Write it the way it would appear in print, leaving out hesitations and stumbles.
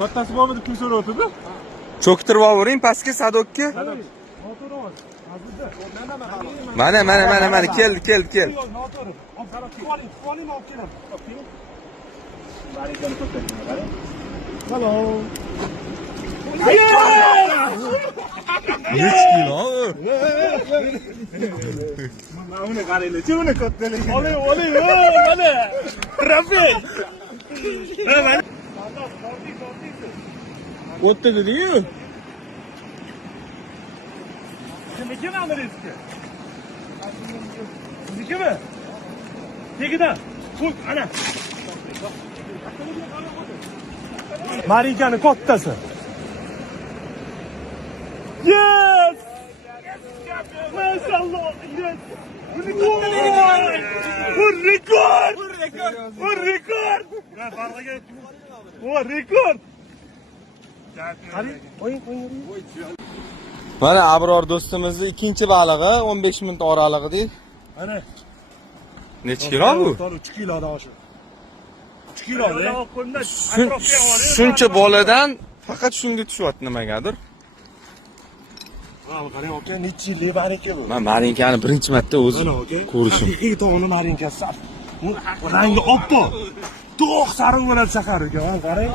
Kattasi bormi deb kim so'rayotdi? Cho'ktirib olvering pastga sadokka. Mana keldi. Salom. Nech kilo? Mana uni qaranglar-chi, uni kattalik. Oling, mana. Trafik. O'tdi dedi-yu. Kimnikimi Amerika? Siznikimi? Tegidan. Qo'y, ana. Marikani kattasi. Yes! Maşallah. Yes! Rekord! Rekord! Mana Abror do'stimizning ikkinchi balig'i 15 minut oralig'ida. Ana. Nech kilo bu? 3 kilodan oshib. 3 kilo. Shuncha boladan faqat shunga tushyapti nimagadir. Qarang aka, necha yillik marinka bu. Men marinkani birinchi marta o'zim ko'rishim. Haqiqiy tog'ni marinkasi. Rangi oppoq. To'q sariq bo'ladi shahar uka. Qarang.